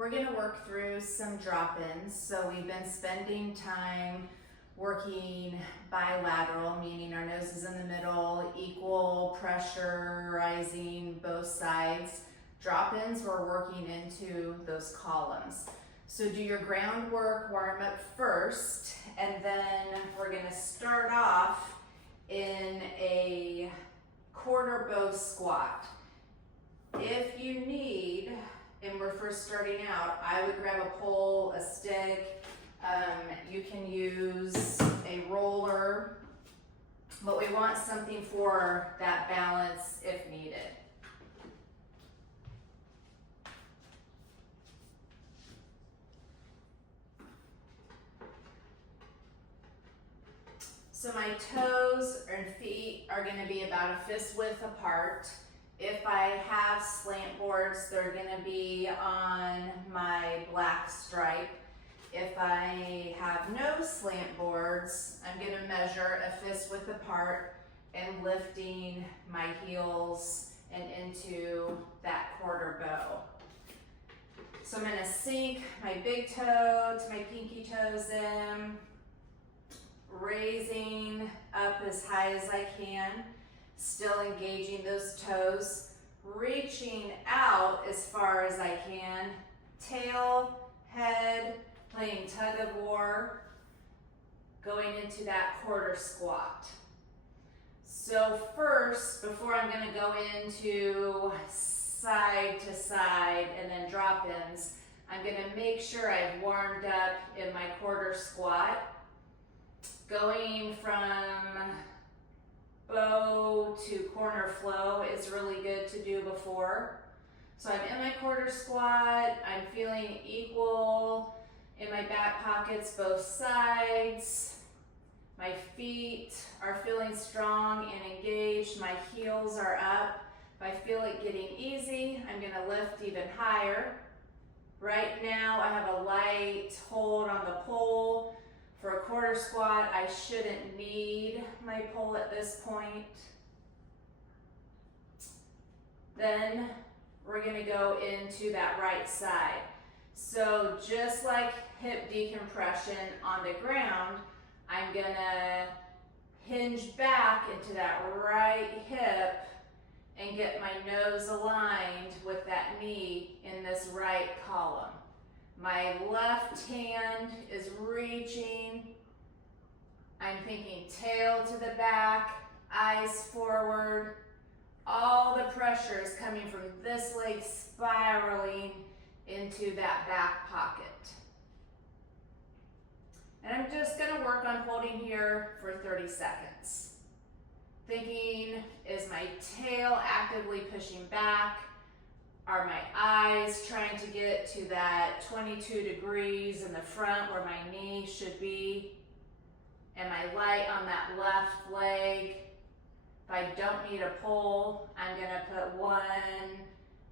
We're going to work through some drop-ins. So we've been spending time working bilateral, meaning our nose is in the middle, equal pressurizing both sides. Drop-ins, we're working into those columns. So do your groundwork, warm up first, and then we're going to start off in a quarter bow squat. If you need, and we're first starting out, I would grab a pole, a stick, you can use a roller, but we want something for that balance if needed. So my toes and feet are going to be about a fist width apart. If I have slant boards, they're going to be on my black stripe. If I have no slant boards, I'm going to measure a fist width apart and lifting my heels and into that quarter bow. So I'm going to sink my big toe to my pinky toes in, raising up as high as I can, still engaging those toes, reaching out as far as I can, tail, head, playing tug of war, going into that quarter squat. So first, before I'm going to go into side to side and then drop-ins, I'm going to make sure I've warmed up in my quarter squat. Going from bow to corner flow is really good to do before. So I'm in my quarter squat, I'm feeling equal in my back pockets, both sides. My feet are feeling strong and engaged, my heels are up. If I feel it getting easy, I'm gonna lift even higher. Right now I have a light hold on the pole. For a quarter squat, I shouldn't need my pole at this point. Then we're gonna go into that right side. So just like hip decompression on the ground, I'm gonna hinge back into that right hip and get my nose aligned with that knee in this right column. My left hand is reaching. I'm thinking tail to the back, eyes forward. All the pressure is coming from this leg spiraling into that back pocket. And I'm just gonna work on holding here for 30 seconds. Thinking, is my tail actively pushing back? Are my eyes trying to get to that 22 degrees in the front where my knee should be? Am I light on that left leg? If I don't need a pole, I'm gonna put one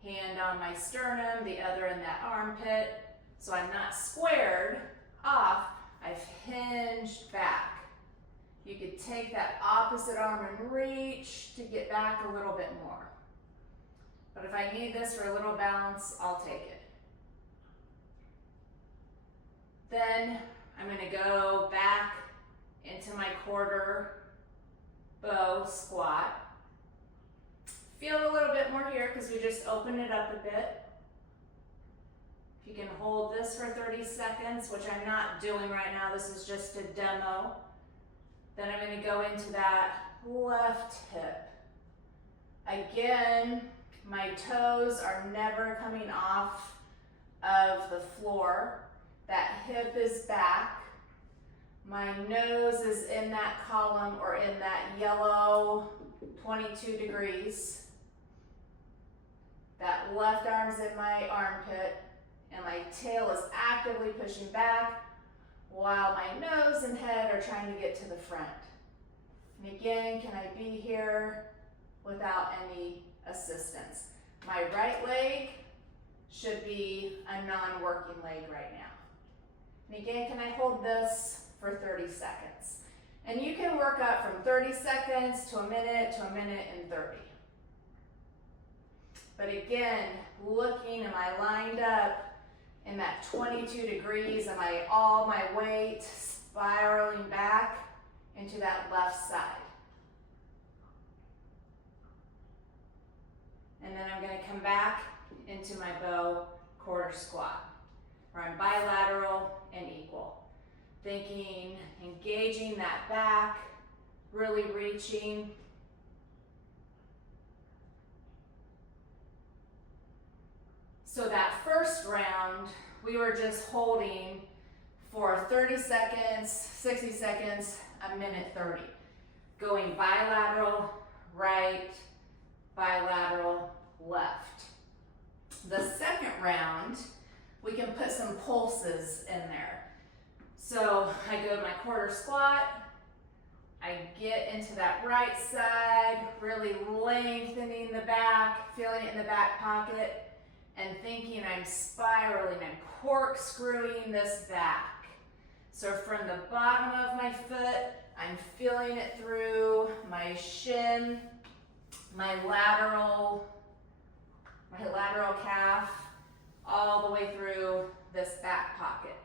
hand on my sternum, the other in that armpit. So I'm not squared off, I've hinged back. You could take that opposite arm and reach to get back a little bit more. But if I need this for a little balance, I'll take it. Then I'm gonna go back into my quarter bow squat. Feel a little bit more here because we just opened it up a bit. If you can hold this for 30 seconds, which I'm not doing right now, this is just a demo. Then I'm gonna go into that left hip. Again, my toes are never coming off of the floor. That hip is back. My nose is in that column or in that yellow 22 degrees. That left arm's in my armpit and my tail is actively pushing back while my nose and head are trying to get to the front. And again, can I be here without any assistance? My right leg should be a non-working leg right now. And again, can I hold this for 30 seconds? And you can work up from 30 seconds to a minute and 30. But again, looking, am I lined up in that 22 degrees. Am I all my weight spiraling back into that left side? And then I'm going to come back into my bow quarter squat, where I'm bilateral and equal. Thinking, engaging that back, really reaching. So that first round, we were just holding for 30 seconds, 60 seconds, a minute 30. Going bilateral, right, bilateral, left. The second round, we can put some pulses in there. So I go to my quarter squat, I get into that right side, really lengthening the back, feeling it in the back pocket, and thinking I'm spiraling, I'm corkscrewing this back. So from the bottom of my foot, I'm feeling it through my shin, my lateral calf, all the way through this back pocket.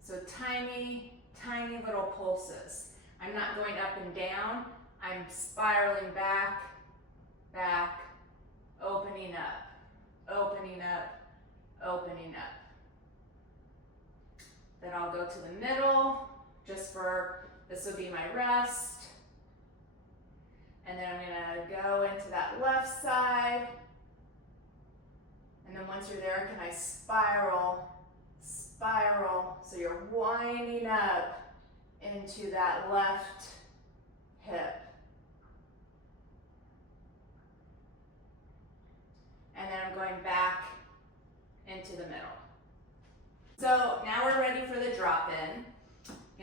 So tiny, tiny little pulses. I'm not going up and down, I'm spiraling back, back, opening up, opening up, opening up. Then I'll go to the middle, just for, this will be my rest. And then I'm gonna go into that left side. And then once you're there, can I spiral, spiral, so you're winding up into that left hip. And then I'm going back into the middle. So now we're ready for the drop in.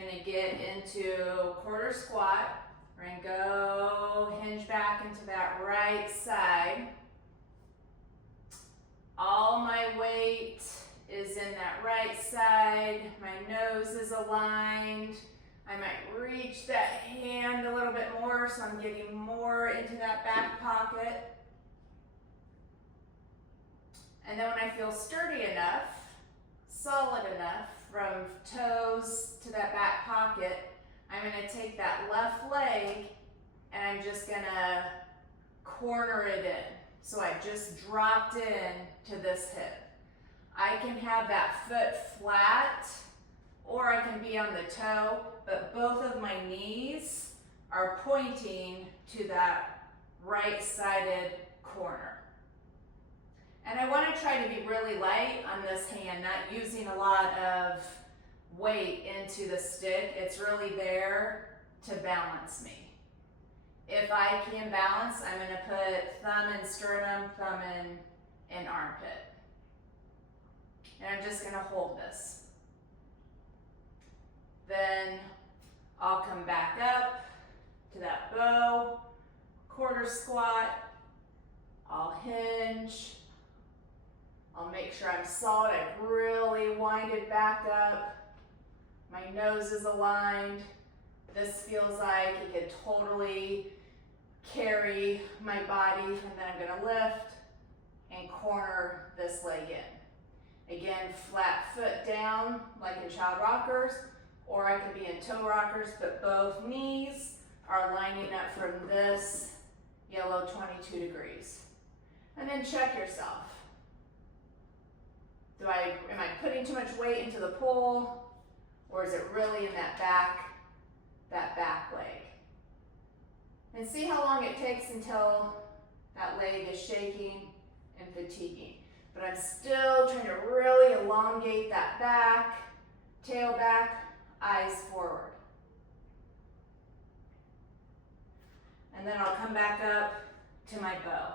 Gonna get into quarter squat. We're gonna go hinge back into that right side. All my weight is in that right side. My nose is aligned. I might reach that hand a little bit more, so I'm getting more into that back pocket. And then when I feel sturdy enough, solid enough, from toes to that back pocket, I'm gonna take that left leg and I'm just gonna corner it in. So I just dropped in to this hip. I can have that foot flat, or I can be on the toe, but both of my knees are pointing to that right-sided corner. And I want to try to be really light on this hand, not using a lot of weight into the stick. It's really there to balance me. If I can balance, I'm going to put thumb in sternum, thumb in armpit. And I'm just going to hold this. Then I'll come back up to that bow, quarter squat. I'll hinge. I'll make sure I'm solid. I've really winded back up. My nose is aligned. This feels like it could totally carry my body, and then I'm gonna lift and corner this leg in. Again, flat foot down like in child rockers, or I could be in toe rockers, but both knees are lining up from this yellow 22 degrees. And then check yourself. Am I putting too much weight into the pull, or is it really in that back leg? And see how long it takes until that leg is shaking and fatiguing. But I'm still trying to really elongate that back, tail back, eyes forward. And then I'll come back up to my bow.